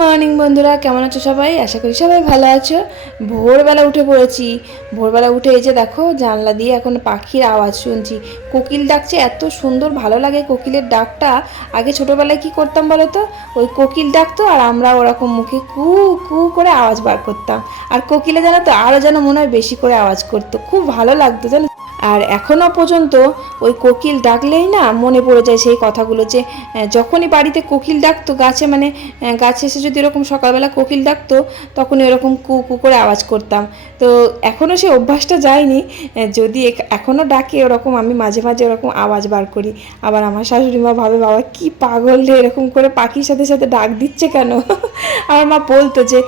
Morning বন্ধুরা। কেমন আছো সবাই? আশা করি সবাই ভালো আছো। ভোরবেলা উঠে পড়েছি। ভোরবেলা উঠে এই যে দেখো, জানলা দিয়ে এখন পাখির আওয়াজ শুনছি। কোকিল ডাকছে, এত সুন্দর, ভালো লাগে কোকিলের ডাকটা। আগে ছোটোবেলায় কি করতাম বলো তো? ওই কোকিল ডাকতো আর আমরা ওরকম মুখে কু কু করে আওয়াজ বার করতাম। আর কোকিলে জানো তো আরও যেন মনে হয় বেশি করে আওয়াজ করতো। খুব ভালো লাগতো জানো আর এখনও পর্যন্ত ওই কোকিল ডাকলেই না মনে পড়ে যায় সেই কথাগুলো যে যখনই বাড়িতে কোকিল ডাকতো, গাছে মানে গাছে এসে যদি এরকম সকালবেলা কোকিল ডাকতো, তখনই এরকম কু কু করে আওয়াজ করতাম। তো এখনও সেই অভ্যাসটা যায়নি যদি এখনও ডাকে ওরকম আমি মাঝে মাঝে ওরকম আওয়াজ বার করি। আবার আমার শাশুড়ি মা ভাবে, বাবা, কি পাগল রে, এরকম করে পাখির সাথে সাথে ডাক দিচ্ছে কেন? আমার মা বলতো যে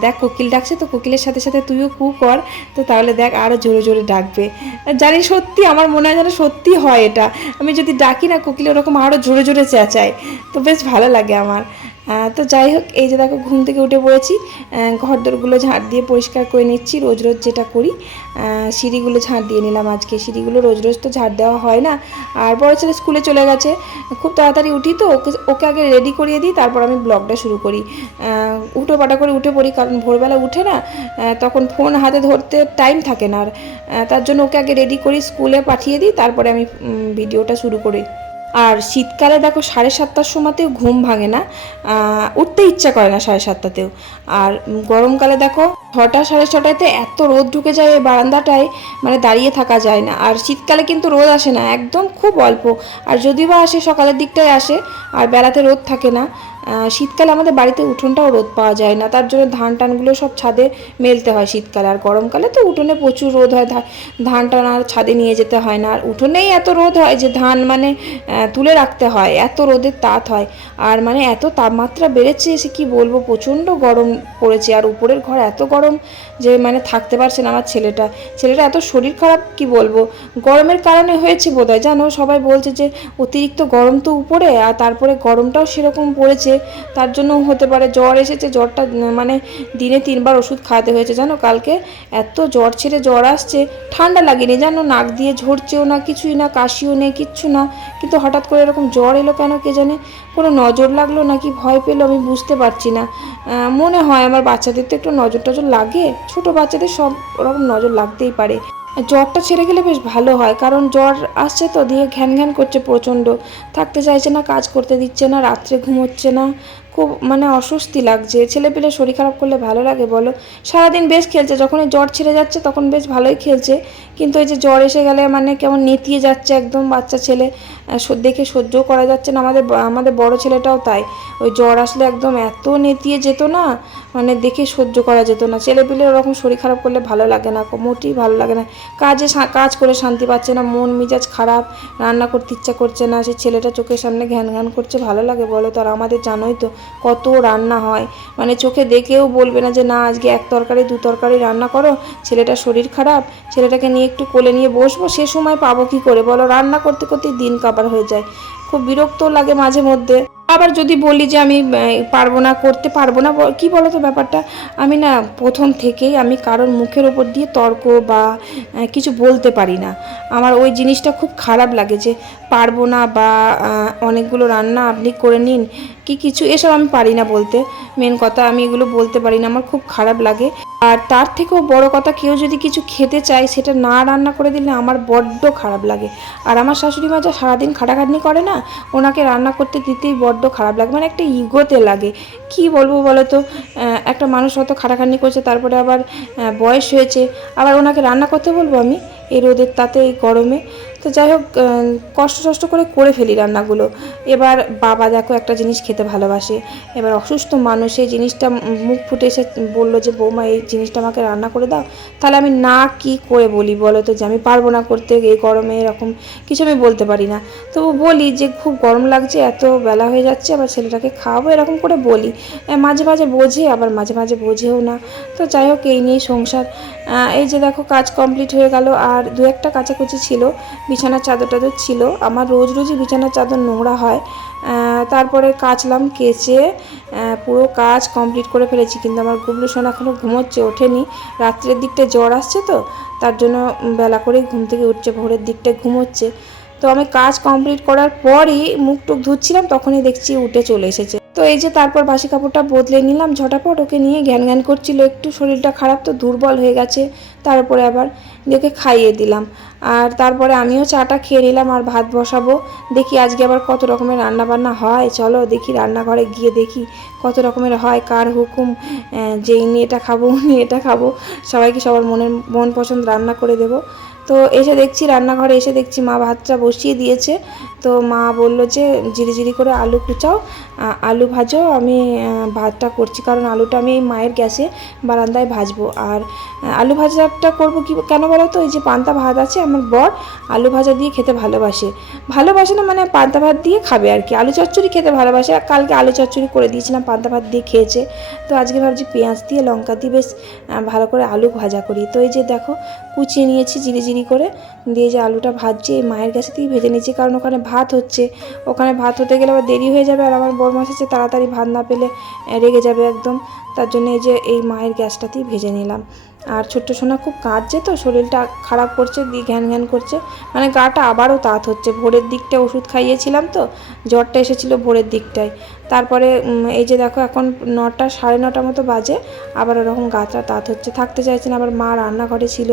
দেখ, কোকিল ডাকছে তো, কোকিলের সাথে সাথে তুইও কু কর, তো তাহলে দেখ আরও জোরে জোরে ডাকবে। জানি সত্যি আমার মনে হয় যেন সত্যি হয় এটা। আমি যদি ডাকি না কোকিল, ওরকম আরও জোরে জোরে চেঁচায়। তো বেশ ভালো লাগে আমার। তো যাই হোক, এই যে দেখো, ঘুম থেকে উঠে পড়েছি। ঘর দরগুলো ঝাড় দিয়ে পরিষ্কার করে নিচ্ছি, রোজ রোজ যেটা করি। সিঁড়িগুলো ঝাড় দিয়ে নিলাম আজকে। সিঁড়িগুলো রোজ রোজ তো ঝাড় দেওয়া হয় না। আর বড় ছেলে স্কুলে চলে গেছে। খুব তাড়াতাড়ি উঠি তো, ওকে ওকে আগে রেডি করিয়ে দিই, তারপর আমি ব্লগটা শুরু করি। উঠো পাটা করে উঠে পড়ি, কারণ ভোরবেলা উঠে না তখন ফোন হাতে ধরতে টাইম থাকে না। আর তার জন্য ওকে আগে রেডি করি, স্কুলে পাঠিয়ে দিই, তারপরে আমি ভিডিওটা শুরু করি। আর শীতকালে দেখো সাড়ে সাতটার সময়তেও ঘুম ভাঙে না উঠতে ইচ্ছা করে না সাড়ে সাতটাতেও। আর গরমকালে দেখো ছটা সাড়ে ছটাতে এত রোদ ঢুকে যায় এই বারান্দাটায় মানে দাঁড়িয়ে থাকা যায় না। আর শীতকালে কিন্তু রোদ আসে না, একদম খুব অল্প। আর যদি বা আসে, সকালের দিকটায় আসে, আর বেলাতে রোদ থাকে না। শীতকালে আমাদের বাড়িতে উঠোনটাও রোদ পাওয়া যায় না। তার জন্য ধান টানগুলো সব ছাদে মেলতে হয় শীতকালে। আর গরমকালে তো উঠোনে প্রচুর রোদ হয়। ধান টান আর ছাদে নিয়ে যেতে হয় না। আর উঠোনেই এত রোদ হয় যে ধান মানে তুলে রাখতে হয়। এত রোদের তাত হয়। আর মানে এত তাপমাত্রা বেড়েছে সে কি বলব? প্রচণ্ড গরম পড়েছে। আর উপরের ঘর এত গরম যে মানে থাকতে পারছে না আমার ছেলেটা। ছেলেটা এত শরীর খারাপ কি বলব? গরমের কারণে হয়েছে বোধহয়। জানো, সবাই বলছে যে অতিরিক্ত গরম তো উপরে, আর তারপরে গরমটাও সেরকম পড়েছে। তার জন্য হতে পারে জ্বর এসেছে, জ্বরটা মানে দিনে তিনবার ওষুধ খাওয়াতে হয়েছে, জানো? কালকে এত জ্বর ছেড়ে জ্বর আসছে, ঠান্ডা লাগেনি, জানো? নাক দিয়ে ঝরছেও না, কিছুই না, কাশিও নেই, কিচ্ছু না, কিন্তু হঠাৎ করে এরকম জ্বর এলো কেন কে জানে? কোনো নজর লাগল নাকি? ভয় পেল, আমি বুঝতে পারছি না। মনে হয় আমার বাচ্চাদের তো একটু নজর টজর লাগে, ছোট বাচ্চাদের সব ওরকম নজর লাগতেই পারে। জ্বরটা ছেড়ে গেলে বেশ ভালো হয়, কারণ জ্বর আসছে তো, দিয়ে ঘ্যান ঘ্যান করছে প্রচণ্ড। থাকতে চাইছে না, কাজ করতে দিচ্ছে না, রাত্রে ঘুমোচ্ছে না। খুব মানে অস্বস্তি লাগছে। ছেলে পেলে শরীর খারাপ করলে ভালো লাগে, বলো? সারাদিন বেশ খেলছে যখন এই জ্বর ছেড়ে যাচ্ছে তখন বেশ ভালোই খেলছে। কিন্তু এই যে জ্বর এসে গেলে মানে কেমন নেতিয়ে যাচ্ছে একদম বাচ্চা ছেলে দেখে সহ্য করা যাচ্ছে না। আমাদের আমাদের বড় ছেলেটাও তাই। ওই জ্বর আসলে একদম এত নেতিয়ে যেত না মানে দেখে সহ্য করা যেত না। ছেলে পেলে ওরকম শরীর খারাপ করলে ভালো লাগে না, মোটেই ভালো লাগে না। কাজে কাজ করে শান্তি পাচ্ছে না, মন মেজাজ খারাপ, রান্না করতে ইচ্ছা করছে না সে ছেলেটা চোখের সামনে ঘ্যান ঘ্যান করছে, ভালো লাগে বলো তো? আর আমাদের জানোই তো কত রান্না হয়। মানে চোখে দেখেও বলবে না যে, না, আজকে এক তরকারি, দু তরকারি রান্না করো, ছেলেটা শরীর খারাপ, ছেলেটাকে নিয়ে একটু কোলে নিয়ে বসবো, সে সময় পাবো কি করে? বলো, রান্না করতে করতে দিন কাবার হয়ে যায়। খুব বিরক্ত লাগে মাঝে মধ্যে। আবার যদি বলি যে আমি পারব না, করতে পারব না কি বলো তো ব্যাপারটা? আমি না প্রথম থেকেই আমি কারোর মুখের ওপর দিয়ে তর্ক বা কিছু বলতে পারি না। আমার ওই জিনিসটা খুব খারাপ লাগে যে, পারব না বা অনেকগুলো রান্না আপনি করে নিন, কি কিছু এসব আমি পারি না বলতে। মেন কথা, আমি এগুলো বলতে পারি না, আমার খুব খারাপ লাগে। আর তার থেকেও বড় কথা, কেউ যদি কিছু খেতে চায়, সেটা না রান্না করে দিলে আমার বড্ড খারাপ লাগে। আর আমার শাশুড়ি মা যা সারাদিন খাটাখাটনি করে না ওনাকে রান্না করতে দিতেই বড্ড খারাপ লাগে। মানে একটা ইগোতে লাগে। কি বলব বলো তো? একটা মানুষ অত খাটাখাটনি করছে, তারপরে আবার বয়স হয়েছে। আবার ওনাকে রান্না করতে বলব আমি? এই রোদের তাতে, এই গরমে। তো যাই হোক কষ্ট কষ্ট করে করে ফেলি রান্নাগুলো। এবার বাবা দেখো একটা জিনিস খেতে ভালোবাসে। এবার অসুস্থ মানুষ এই জিনিসটা মুখ ফুটে এসে বলল যে, বৌমা, এই জিনিসটা আমাকে রান্না করে দাও। তাহলে আমি না কি করে বলি বলো তো যে, আমি পারব না করতে এই গরমে এরকম। কিছু আমি বলতে পারি না। তবু বলি যে, খুব গরম লাগছে, এত বেলা হয়ে যাচ্ছে, আবার ছেলেটাকে খাওয়াবো, এরকম করে বলি। মাঝে মাঝে বোঝে, আবার মাঝে মাঝে বোঝেও না। তো যাই হোক, এই নিয়েই সংসার। এই যে দেখো, কাজ কমপ্লিট হয়ে গেল। আর দু একটা কাচাকুচি ছিল। বিছানার চাদর টাদর ছিল। আমার রোজ রোজই বিছানার চাদর নোংরা হয়। তারপরে কাচলাম, কেচে পুরো কাজ কমপ্লিট করে ফেলেছি। কিন্তু আমার গুবলু সোনা এখনও ঘুমোচ্ছে, ওঠেনি। রাত্রের দিকটা জ্বর আসছে তো, তার জন্য বেলা করেই ঘুম থেকে উঠছে, ভোরের দিকটায় ঘুমোচ্ছে। তো আমি কাজ কমপ্লিট করার পরই মুখ টুক ধুচ্ছিলাম, তখনই দেখছি উঠে চলে এসেছে। তো এই যে তারপর বাসি কাপড়টা বদলে নিলাম, ঝটাপট ওকে নিয়ে জ্ঞান জ্ঞান করছিল। একটু শরীরটা খারাপ তো, দুর্বল হয়ে গেছে। তারপরে আবার ওকে খাইয়ে দিলাম। আর তারপরে আমিও চাটা খেয়ে নিলাম আর ভাত বসাবো। দেখি আজকে আবার কত রকমের রান্না বান্না হয়। চলো দেখি রান্নাঘরে গিয়ে দেখি কত রকমের হয়, কার হুকুম যে ইনি এটা খাব উনি এটা খাব। সবাইকে সবার মনের, মন পছন্দ রান্না করে দেবো। তো এসে দেখছি রান্নাঘরে এসে দেখছি মা ভাতটা বসিয়ে দিয়েছে। তো মা বলল যে, জিরি করে আলু কুচাও আলু ভাজো, আমি ভাতটা করছি। কারণ আলুটা আমি এই মায়ের গ্যাসে বারান্দায় ভাজবো। আর আলু ভাজাটা করব কি, কেন বলো তো? ওই যে পান্তা ভাত আছে, আমার বর আলু ভাজা দিয়ে খেতে ভালোবাসে। ভালোবাসে না মানে পান্তা ভাত দিয়ে খাবে আর কি। আলু চচ্চড়ি খেতে ভালোবাসে। আর কালকে আলু চচ্চড়ি করে দিয়েছিলাম, পান্তা ভাত দিয়ে খেয়েছে। তো আজকে ভাবছি পেঁয়াজ দিয়ে, লঙ্কা দিয়ে বেশ ভালো করে আলু ভাজা করি। তো এই যে দেখো, কুচিয়ে নিয়েছি জিরি জিরি করে দিয়ে যে আলুটা ভাজছি, এই মায়ের কাছে থেকে ভেজে নিয়েছি, কারণ ওখানে ভাত হচ্ছে। ওখানে ভাত হতে গেলে আবার দেরি হয়ে যাবে, আর আমার বর মাস আছে, তাড়াতাড়ি ভাত না পেলে রেগে যাবে একদম। তার জন্য এই যে এই মায়ের গ্যাসটাতেই ভেজে নিলাম। আর ছোট্ট সোনা খুব কাঁদছে তো, শরীরটা খারাপ করছে দিয়ে ঘ্যান ঘ্যান করছে। মানে গাটা আবারও তাঁত হচ্ছে, ভোরের দিকটা ওষুধ খাইয়েছিলাম তো, জ্বরটা এসেছিল ভোরের দিকটায়। তারপরে এই যে দেখো এখন নটা, সাড়ে নটা মতো বাজে, আবার ওরকম গাটা তাঁত হচ্ছে। থাকতে চাইছে না, আবার মা রান্নাঘরে ছিল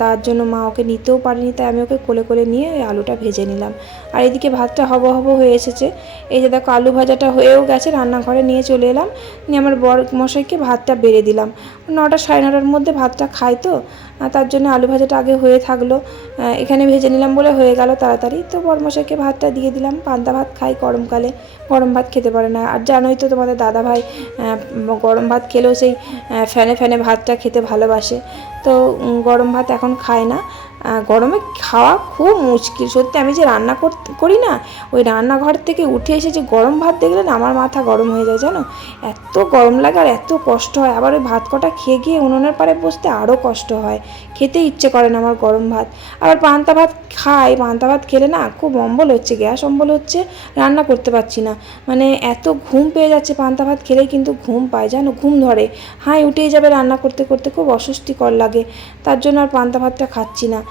তার জন্য মা ওকে নিতেও পারিনি, তাই আমি ওকে কোলে কোলে নিয়ে ওই আলুটা ভেজে নিলাম। আর এদিকে ভাতটা হব হব হয়ে এসেছে। এই যে দেখো আলু ভাজাটা হয়েও গেছে, রান্নাঘরে নিয়ে চলে এলাম, নিয়ে আমার বর মশাইকে ভাতটা বেড়ে দিলাম। নটা, সাড়ে নটার মধ্যে ভাতটা খাই তো তার জন্য আলু ভাজাটা আগে হয়ে থাকল। এখানে ভেজে নিলাম বলে হয়ে গেল তাড়াতাড়ি। তো বরমশাইকে ভাতটা দিয়ে দিলাম। পান্তা ভাত খাই গরমকালে গরম ভাত খেতে পারে না। আর জানোই তো তোমাদের দাদা ভাই গরম ভাত খেলেও সেই ফ্যানে ফ্যানে ভাতটা খেতে ভালোবাসে। তো গরম ভাত এখন খায় না। গরমে খাওয়া খুব মুশকিল। সত্যি আমি যে রান্না কর- না, ওই রান্নাঘর থেকে উঠে এসে যে গরম ভাত দেখলে না আমার মাথা গরম হয়ে যায়, জানো? এত গরম লাগে আর এত কষ্ট হয়। আবার ওই ভাত কটা খেয়ে গিয়ে উনুনের পাড়ে বসতে আরও কষ্ট হয়। খেতে ইচ্ছে করে না আমার গরম ভাত। আবার পান্তা ভাত খাই, পান্তা ভাত খেলে না খুব অম্বল হচ্ছে, গ্যাস অম্বল হচ্ছে, রান্না করতে পারছি না। মানে এত ঘুম পেয়ে যাচ্ছে পান্তা ভাত খেলেই কিন্তু ঘুম পায়, জানো? ঘুম ধরে। হাই উঠেই যাবে রান্না করতে করতে, খুব অস্বস্তিকর লাগে। তার জন্য আর পান্তা ভাতটা খাচ্ছি না।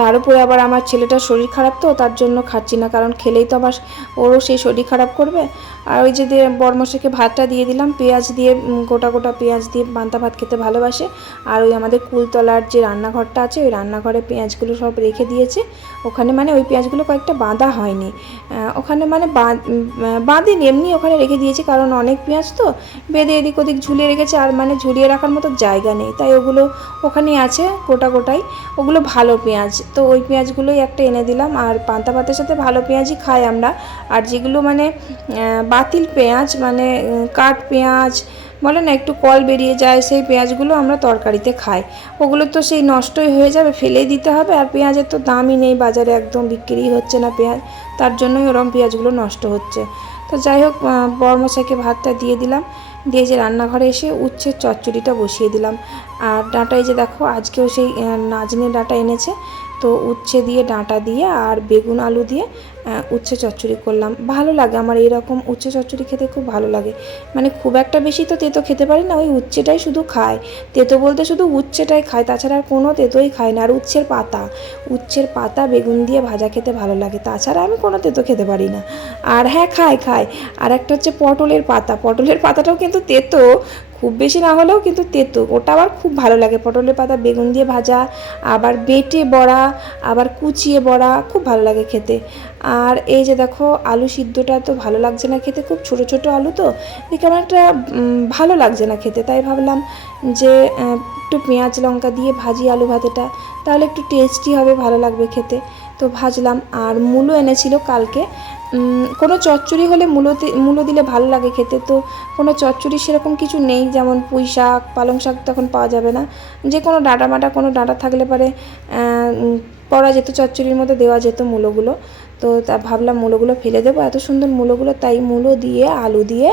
তার উপরে আবার আমার ছেলেটার শরীর খারাপ তো, তার জন্য খাচ্ছি না, কারণ খেলেই তো আবার ওরও সেই শরীর খারাপ করবে। আর ওই যে দিয়ে বরমশাইকে ভাতটা দিয়ে দিলাম, পেঁয়াজ দিয়ে গোটা গোটা পেঁয়াজ দিয়ে পান্তা ভাত খেতে ভালোবাসে। আর ওই আমাদের কুলতলার যে রান্নাঘরটা আছে, ওই রান্নাঘরে পেঁয়াজগুলো সব রেখে দিয়েছে। ওখানে মানে ওই পেঁয়াজগুলো কয়েকটা বাঁধা হয়নি। ওখানে মানে বাঁধেনি, এমনি ওখানে রেখে দিয়েছে, কারণ অনেক পেঁয়াজ তো বেঁধে এদিক ওদিক ঝুলিয়ে রেখেছে, আর মানে ঝুলিয়ে রাখার মতো জায়গা নেই। তাই ওগুলো ওখানেই আছে, গোটা গোটাই। ওগুলো ভালো পেঁয়াজ। তো ওই পেঁয়াজগুলোই একটা এনে দিলাম। আর পান্তা ভাতের সাথে ভালো পেঁয়াজই খাই আমরা। আর যেগুলো মানে বাতিল পেঁয়াজ মানে কাঠ পেঁয়াজ বলে না একটু কল বেরিয়ে যায় সেই পেঁয়াজগুলো আমরা তরকারিতে খাই। ওগুলো তো সেই নষ্টই হয়ে যাবে ফেলেই দিতে হবে। আর পেঁয়াজের তো দামই নেই বাজারে একদম বিক্রি হচ্ছে না পেঁয়াজ। তার জন্যই ওরম পেঁয়াজগুলো নষ্ট হচ্ছে। তো যাই হোক আহ, বরমশাইকে ভাতটা দিয়ে দিলাম। দিয়ে যে রান্নাঘরে এসে উচ্ছের চচ্চড়িটা বসিয়ে দিলাম। আর ডাঁটায় যে দেখো আজকেও সেই আহ, নাজনে ডাঁটা এনেছে। তো উচ্ছে দিয়ে, ডাঁটা দিয়ে আর বেগুন, আলু দিয়ে উচ্ছে চচ্চড়ি করলাম। ভালো লাগে আমার এরকম উচ্ছে চচ্চড়ি খেতে খুব ভালো লাগে। মানে খুব একটা বেশি তো তেতো খেতে পারি না, ওই উচ্ছেটাই শুধু খায় তেতো বলতে শুধু উচ্ছেটাই খায় তাছাড়া আর কোনো তেতোই খায় না। আর উচ্ছের পাতা উচ্ছের পাতা, বেগুন দিয়ে ভাজা খেতে ভালো লাগে। তাছাড়া আমি কোনো তেতো খেতে পারি না। আর হ্যাঁ খায় খায় আর একটা হচ্ছে পটলের পাতা। পটলের পাতাটাও কিন্তু তেতো খুব বেশি না হলেও কিন্তু তেতো। ওটা আবার খুব ভালো লাগে। পটলের পাতা, বেগুন দিয়ে ভাজা, আবার বেটে বড়া, আবার কুচিয়ে বড়া, খুব ভালো লাগে খেতে। আর এই যে দেখো, আলু সিদ্ধটা তো ভালো লাগছে না খেতে, খুব ছোট ছোট আলু তো দেখে আমার একটা ভালো লাগছে না খেতে। তাই ভাবলাম যে একটু পেঁয়াজ লঙ্কা দিয়ে ভাজি আলু ভাতেটা, তাহলে একটু টেস্টি হবে, ভালো লাগবে খেতে। তো ভাজলাম। আর মূলো এনেছিল কালকে। কোনো চচ্চড়ি হলে মূলোতে মূলো দিলে ভালো লাগে খেতে, তো কোনো চচ্চড়ি সেরকম কিছু নেই, যেমন পুঁই শাক, পালং শাক তখন পাওয়া যাবে না। যে কোনো ডাঁটা মাটা, কোনো ডাঁটা থাকলে পারে পড়া যেত চচ্চড়ির মধ্যে, দেওয়া যেত মূলোগুলো। তো তা ভাবলাম মূলোগুলো ফেলে দেবো, এত সুন্দর মূলোগুলো, তাই মূলো দিয়ে, আলু দিয়ে,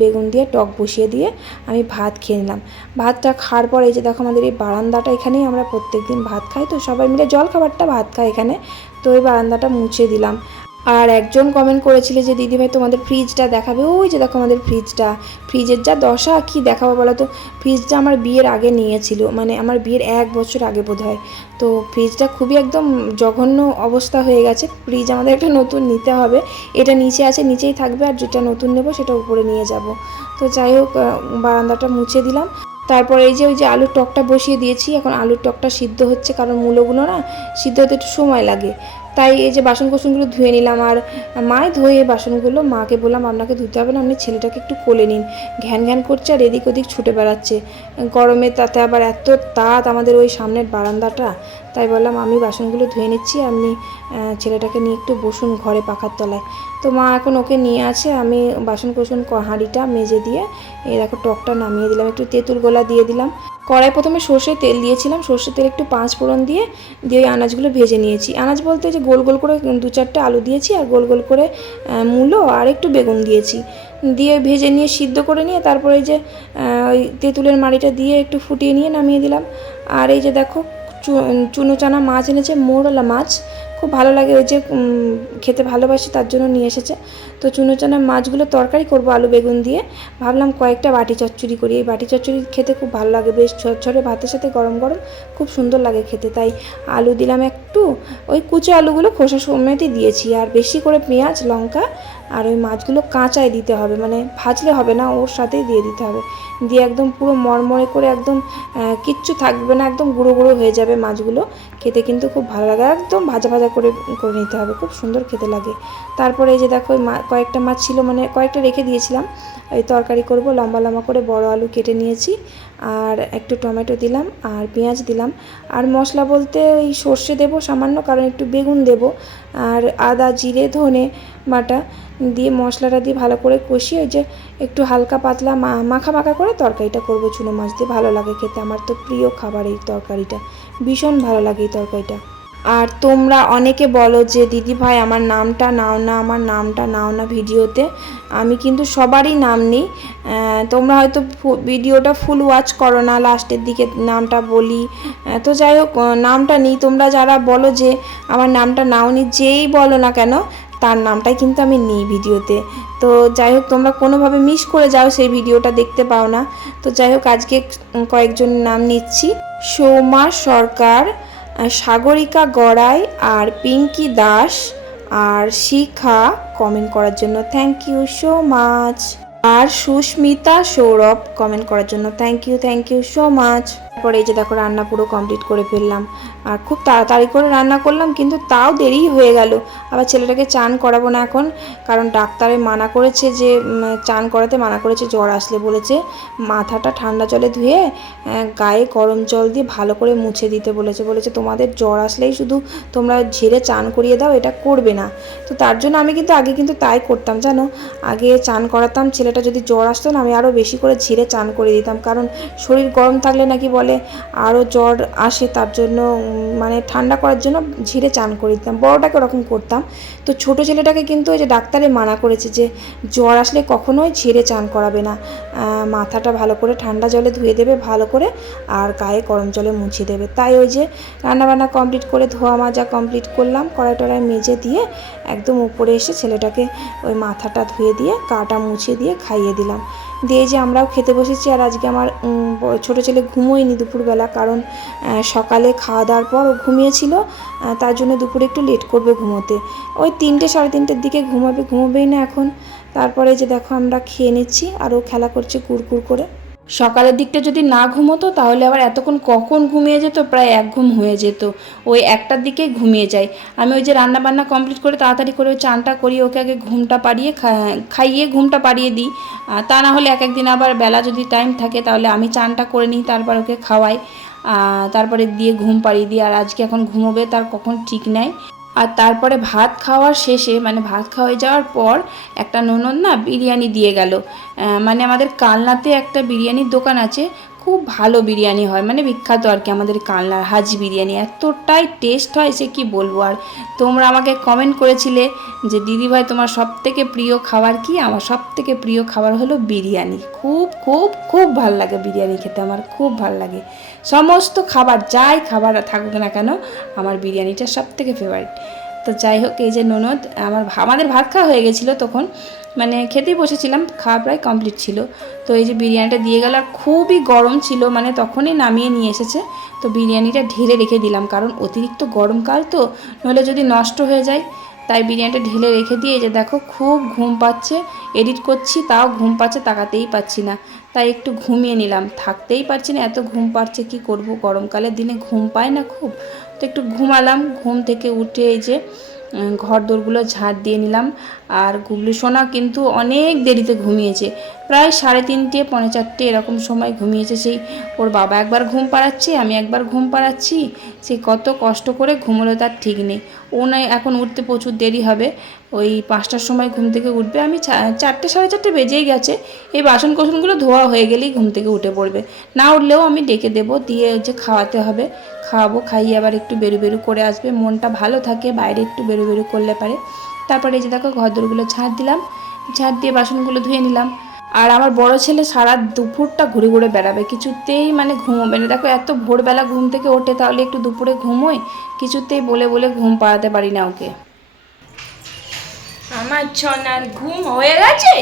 বেগুন দিয়ে, টক বসিয়ে দিয়ে আমি ভাত খেয়ে নিলাম। ভাতটা খাওয়ার পর এই যে দেখো আমাদের এই বারান্দাটা, এখানেই আমরা প্রত্যেক দিন ভাত খাই, তো সবাই মিলে জল খাবারটা ভাত খাই এখানে। তো ওই বারান্দাটা মুছে দিলাম। আর একজন কমেন্ট করেছিল যে, দিদিভাই, তোমাদের ফ্রিজটা দেখাবে। ওই যে দেখো আমাদের ফ্রিজটা ফ্রিজের যা দশা, কি দেখাবো বলো তো? ফ্রিজটা আমার বিয়ের আগে নিয়েছিল। মানে আমার বিয়ের এক বছর আগে বোধ হয় তো ফ্রিজটা খুবই একদম জঘন্য অবস্থা হয়ে গেছে। ফ্রিজ আমাদের একটা নতুন নিতে হবে। এটা নিচে আছে, নিচেই থাকবে। আর যেটা নতুন নেব, সেটা উপরে নিয়ে যাব। তো যাই হোক বারান্দাটা মুছে দিলাম। তারপর এই যে ওই যে আলুর টকটা বসিয়ে দিয়েছি। এখন আলুর টকটা সিদ্ধ হচ্ছে। কারণ মূলোগুলো না, সিদ্ধ হতে একটু সময় লাগে। তাই এই যে বাসন কোসনগুলো ধুয়ে নিলাম আর মায় ধুয়ে বাসনগুলো, মাকে বললাম, আপনাকে ধুতে হবে না, আপনি ছেলেটাকে একটু কোলে নিন। ঘ্যান ঘ্যান করছে আর এদিক ওদিক ছুটে বেড়াচ্ছে। গরমে তাতে আবার এত তাত আমাদের ওই সামনের বারান্দাটা। তাই বললাম, আমি বাসনগুলো ধুয়ে নিচ্ছি, আপনি ছেলেটাকে নিয়ে একটু বসুন ঘরে পাখার তলায়। তো মা এখন ওকে নিয়ে আছে, আমি বাসন কোসন হাঁড়িটা মেজে দিয়ে, এই দেখো টকটা নামিয়ে দিলাম, একটু তেঁতুল গোলা দিয়ে দিলাম। কড়াই প্রথমে সর্ষে তেল দিয়েছিলাম, সর্ষের তেল একটু পাঁচ ফোড়ন দিয়ে দিয়ে ওই আনাজগুলো ভেজে নিয়েছি। আনাজ বলতে যে গোল গোল করে দু চারটে আলু দিয়েছি আর গোল গোল করে মূলো আর একটু বেগুন দিয়েছি। দিয়ে ভেজে নিয়ে সিদ্ধ করে নিয়ে তারপরে যে ওই তেঁতুলের মাড়িটা দিয়ে একটু ফুটিয়ে নিয়ে নামিয়ে দিলাম। আর এই যে দেখো চু- চুনো চানা মাছ এনেছে, মোরলা মাছ। খুব ভালো লাগে ওই যে খেতে ভালোবাসি, তার জন্য নিয়ে এসেছে। তো চুনো চানা মাছগুলো তরকারি করব আলু বেগুন দিয়ে। ভাবলাম কয়েকটা বাটি চচ্চড়ি করি। এই বাটি চচ্চড়ি খেতে খুব ভালো লাগে। বেশ ঝরঝরে ভাতের সাথে গরম গরম খুব সুন্দর লাগে খেতে। তাই আলু দিলাম একটু। ওই কুচো আলুগুলো খোসা সমেতই দিয়েছি। আর বেশি করে পেঁয়াজ, লঙ্কা আর ওই মাছগুলো কাঁচায় দিতে হবে মানে ভাজলে হবে না, ওর সাথেই দিয়ে দিতে হবে। দিয়ে একদম পুরো মরমরে করে একদম কিচ্ছু থাকবে না, একদম গুঁড়ো গুঁড়ো হয়ে যাবে মাছগুলো। খেতে কিন্তু খুব ভালো লাগে একদম ভাজা ভাজা করে করে নিতে হবে, খুব সুন্দর খেতে লাগে। তারপরে এই যে দেখো কয়েকটা মাছ ছিল মানে কয়েকটা রেখে দিয়েছিলাম। ওই তরকারি করব, লম্বা লম্বা করে বড় আলু কেটে নিয়েছি। আর একটু টমেটো দিলাম আর পেঁয়াজ দিলাম। আর মশলা বলতে ওই সর্ষে দেবো সামান্য, কারণ একটু বেগুন দেব। আর আদা, জিরে, ধনে বাটা দিয়ে মশলাটা দিয়ে ভালো করে কষিয়ে ওই যে একটু হালকা পাতলা মাখা মাখা করে তরকারিটা করব। চুনো মাছ দিয়ে ভালো লাগে খেতে। আমার তো প্রিয় খাবার এই তরকারিটা। ভীষণ ভালো লাগে এই তরকারিটা। আর তোমরা অনেকে বলো যে, দিদি ভাই, আমার নামটা নাও না, আমার নামটা নাও না ভিডিওতে। আমি কিন্তু সবারই নাম নিই। তোমরা হয়তো ভিডিওটা ফুল ওয়াচ করো না, লাস্টের দিকে নামটা বলি। তো যাই হোক নামটা নিই। তোমরা যারা বলো যে, আমার নামটা নাও নি যেই বলো না কেন, তার নামটাই কিন্তু আমি নিই ভিডিওতে। তো যাই হোক, তোমরা কোনোভাবে মিস করে যাও সেই ভিডিওটা, দেখতে পাও না। তো যাই হোক, আজকে কয়েকজন নাম নিচ্ছি। সৌমা সরকার সাগরিকা গড়াই আর পিঙ্কি দাস আর শিখা কমেন্ট করার জন্য থ্যাংক ইউ সো মাচ আর সুস্মিতা সৌরভ কমেন্ট করার জন্য thank you thank you so much তারপরে এই যে দেখো রান্না পুরো কমপ্লিট করে ফেললাম। আর খুব তাড়াতাড়ি করে রান্না করলাম, কিন্তু তাও দেরি হয়ে গেল। আবার ছেলেটাকে চান করাবো না এখন, কারণ ডাক্তারে মানা করেছে যে চান করাতে মানা করেছে, জ্বর আসলে বলেছে। মাথাটা ঠান্ডা জলে ধুয়ে গায়ে গরম জল দিয়ে ভালো করে মুছে দিতে বলেছে। বলেছে, তোমাদের জ্বর আসলেই শুধু তোমরা ঝেড়ে চান করিয়ে দাও, এটা করবে না। তো তার জন্য আমি কিন্তু আগে কিন্তু তাই করতাম, জানো? আগে চান করাতাম, ছেলেটা যদি জ্বর আসতো না, আমি আরও বেশি করে ঝেড়ে চান করিয়ে দিতাম। কারণ শরীর গরম থাকলে নাকি বলে আরও জ্বর আসে তার জন্য মানে ঠান্ডা করার জন্য ঝিরে চান করে দিতাম। বড়টাকে ওরকম করতাম। তো ছোট ছেলেটাকে কিন্তু ওই যে ডাক্তারে মানা করেছে যে, জ্বর আসলে কখনোই ঝিরে চান করাবে না। মাথাটা ভালো করে ঠান্ডা জলে ধুয়ে দেবে, ভালো করে, আর গায়ে গরম জলে মুছে দেবে। তাই ওই যে রান্নাবান্না কমপ্লিট করে, ধোয়া মাজা কমপ্লিট করলাম, কড়াই টড়াই মেজে দিয়ে একদম উপরে এসে ছেলেটাকে ওই মাথাটা ধুয়ে দিয়ে কাটা মুছে দিয়ে খাইয়ে দিলাম। দিয়ে যে আমরাও খেতে বসেছি আর আজকে আমার ছোট ছেলে ঘুমোয়নি দুপুরবেলা কারণ সকালে খাওয়া দাওয়ার পর ও ঘুমিয়েছিল তার জন্য দুপুরে একটু লেট করবে ঘুমোতে। ওই তিনটে সাড়ে তিনটের দিকে ঘুমাবে, ঘুমোবেই না এখন। তারপরে যে দেখো আমরা খেয়ে নিচ্ছি আর ও খেলা করছে কুড়কুড় করে। সকালের দিকটা যদি না ঘুমোতো, তাহলে আবার এতক্ষণ কখন ঘুমিয়ে যেত? প্রায় এক ঘুম হয়ে যেত। ওই একটার দিকেই ঘুমিয়ে যায়। আমি ওই যে রান্না বান্না কমপ্লিট করে তাড়াতাড়ি করে চানটা করি, ওকে আগে ঘুমটা পাড়িয়ে খাইয়ে ঘুমটা পাড়িয়ে দিই। তা না হলে এক একদিন আবার বেলা যদি টাইম থাকে, তাহলে আমি চানটা করে নিই, তারপর ওকে খাওয়াই। তারপরে দিয়ে ঘুম পাড়িয়ে দিই। আর আজকে এখন ঘুমোবে, তার কখন ঠিক নেই। আর তারপরে ভাত খাওয়ার শেষে মানে ভাত খাওয়াই যাওয়ার পর একটা ননদ না বিরিয়ানি দিয়ে গেল। মানে আমাদের কালনাতে একটা বিরিয়ানির দোকান আছে, খুব ভালো বিরিয়ানি হয়। মানে বিখ্যাত আর কি আমাদের কালনার হাজি বিরিয়ানি। এতটাই টেস্ট হয় সে কি বলব? আর তোমরা আমাকে কমেন্ট করেছিলে যে, দিদিভাই, তোমার সব থেকে প্রিয় খাবার কি? আমার সব থেকে প্রিয় খাবার হলো বিরিয়ানি। খুব খুব খুব ভালো লাগে বিরিয়ানি খেতে, আমার খুব ভালো লাগে। সমস্ত খাবার যাই খাবার থাকুক না কেন, আমার বিরিয়ানিটা সব থেকে ফেভারিট তো যাই হোক, এই যে ননদ, আমার আমাদের ভাত খাওয়া হয়ে গেছিল তখন। মানে খেতেই বসেছিলাম, খাওয়া প্রায় কমপ্লিট ছিল। তো এই যে বিরিয়ানিটা দিয়ে গেল, আর খুবই গরম ছিল মানে তখনই নামিয়ে নিয়ে এসেছে। তো বিরিয়ানিটা ঢেলে রেখে দিলাম, কারণ অতিরিক্ত গরমকাল তো, নইলে যদি নষ্ট হয়ে যায়, তাই বিরিয়ানিটা ঢেলে রেখে দিয়ে যে দেখো, খুব ঘুম পাচ্ছে। এডিট করছি, তাও ঘুম পাচ্ছে, তাকাতেই পাচ্ছি না। তাই একটু ঘুমিয়ে নিলাম। থাকতেই পারছি না, এত ঘুম পাচ্ছে, কি করব? গরমকালের দিনে ঘুম পায় না খুব। তো একটু ঘুমালাম, ঘুম থেকে উঠে এই যে ঘর দোরগুলো ঝাড় দিয়ে নিলাম। আর গুবলু সোনা কিন্তু অনেক দেরিতে ঘুমিয়েছে। প্রায় সাড়ে তিনটে, পৌনে চারটে এরকম সময় ঘুমিয়েছে সেই। ওর বাবা একবার ঘুম পাড়াচ্ছে, আমি একবার ঘুম পাড়াচ্ছি। সে কত কষ্ট করে ঘুমোলো তার ঠিক নেই। ও নয়, এখন উঠতে প্রচুর দেরি হবে। ওই পাঁচটার সময় ঘুম থেকে উঠবে। আমি চারটে, সাড়ে চারটে বেজেই গেছে। এই বাসন কোসনগুলো ধোয়া হয়ে গেলেই ঘুম থেকে উঠে পড়বে। না উঠলেও আমি ডেকে দেবো, দিয়ে যে খাওয়াতে হবে। খাওয়াবো, খাইয়ে আবার একটু বেরু বেরু করে আসবে। মনটা ভালো থাকে, বাইরে একটু বেরু বেরু করলে পারে। তারপরে এই যে দেখো ঘরদোরগুলো ঝাড় দিলাম। ঝাড় দিয়ে বাসনগুলো ধুয়ে নিলাম। আর আমার বড় ছেলে সারা দুপুরটা ঘুরে ঘুরে বেড়াবে। কিছুতেই মানে ঘুমোবে না। দেখো এত ভোরবেলা ঘুম থেকে ওঠে, তাহলে একটু দুপুরে ঘুমোয় কিছুতেই বলে বলে ঘুম পাড়াতে পারি না ওকে। আমার ছনার ঘুম হয়ে গেছে?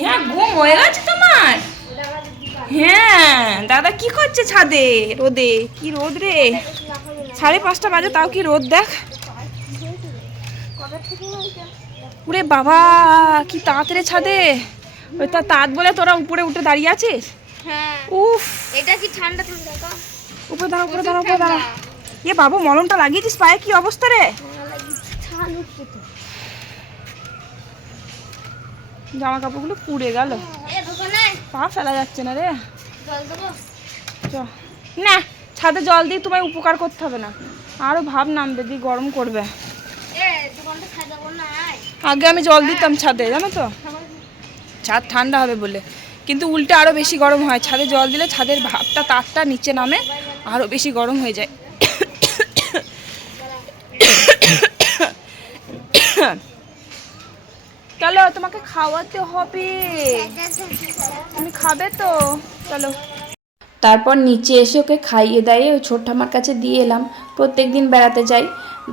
হ্যাঁ ঘুম হয়ে গেছে তোমার? হ্যাঁ দাদা কি করছে ছাদে? রোদে? কি রোদ রে? সাড়ে পাঁচটা বাজে, তাও কি রোদ দেখ? উরে বাবা কি তাড়াতাড়ি ছাদে? ওই তা তাঁত বলে তোরা উপরে উঠে দাঁড়িয়ে আছিস? হ্যাঁ। উফ। এটা কি ঠান্ডা ঠান্ডা উপরে দাঁড়া উপরে দাঁড়া উপরে দাঁড়া এ বাবু মলমটা লাগিয়েছিস পায়ে কি অবস্থা রে? জামা কাপড়গুলো পুড়ে গেল। পা ফেলা যাচ্ছে না রে। না ছাদে জল দিয়ে তোমায় উপকার করতে হবে না। আরও ভাব নামবে দিয়ে গরম করবে এ দোকানটা খাই দেবো না আয়। আগে আমি জল দিতাম ছাদে, জানো তো? ছাদ ঠান্ডা হবে বলে। কিন্তু উল্টে আরও বেশি গরম হয়। ছাদে জল দিলে ছাদের ভাবটা তারটা নিচে নামে আরও বেশি গরম হয়ে যায়। চলো, তোমাকে খাওয়াতে হবে। তুমি খাবে তো? চলো। তারপর নিচে এসে ওকে খাইয়ে দাইয়ে ওই ছোট্ট আমার কাছে দিয়ে এলাম। প্রত্যেক দিন বেড়াতে যাই।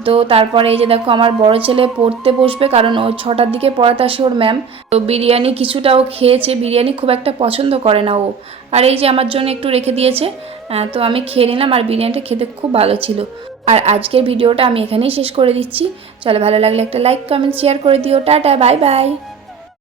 তো তারপরে এই যে দেখো আমার বড় ছেলে পড়তে বসবে, কারণ ও ছটার দিকে পড়াতে আসে ওর ম্যাম তো বিরিয়ানি কিছুটা ও খেয়েছে, বিরিয়ানি খুব একটা পছন্দ করে না ও। আর এই যে আমার জন্য একটু রেখে দিয়েছে তো আমি খেয়ে নিলাম আর বিরিয়ানিটা খেতে খুব ভালো ছিল। আর আজকের ভিডিওটা আমি এখানেই শেষ করে দিচ্ছি। চলো ভালো লাগলে একটা লাইক কমেন্ট শেয়ার করে দিও। Tata bye bye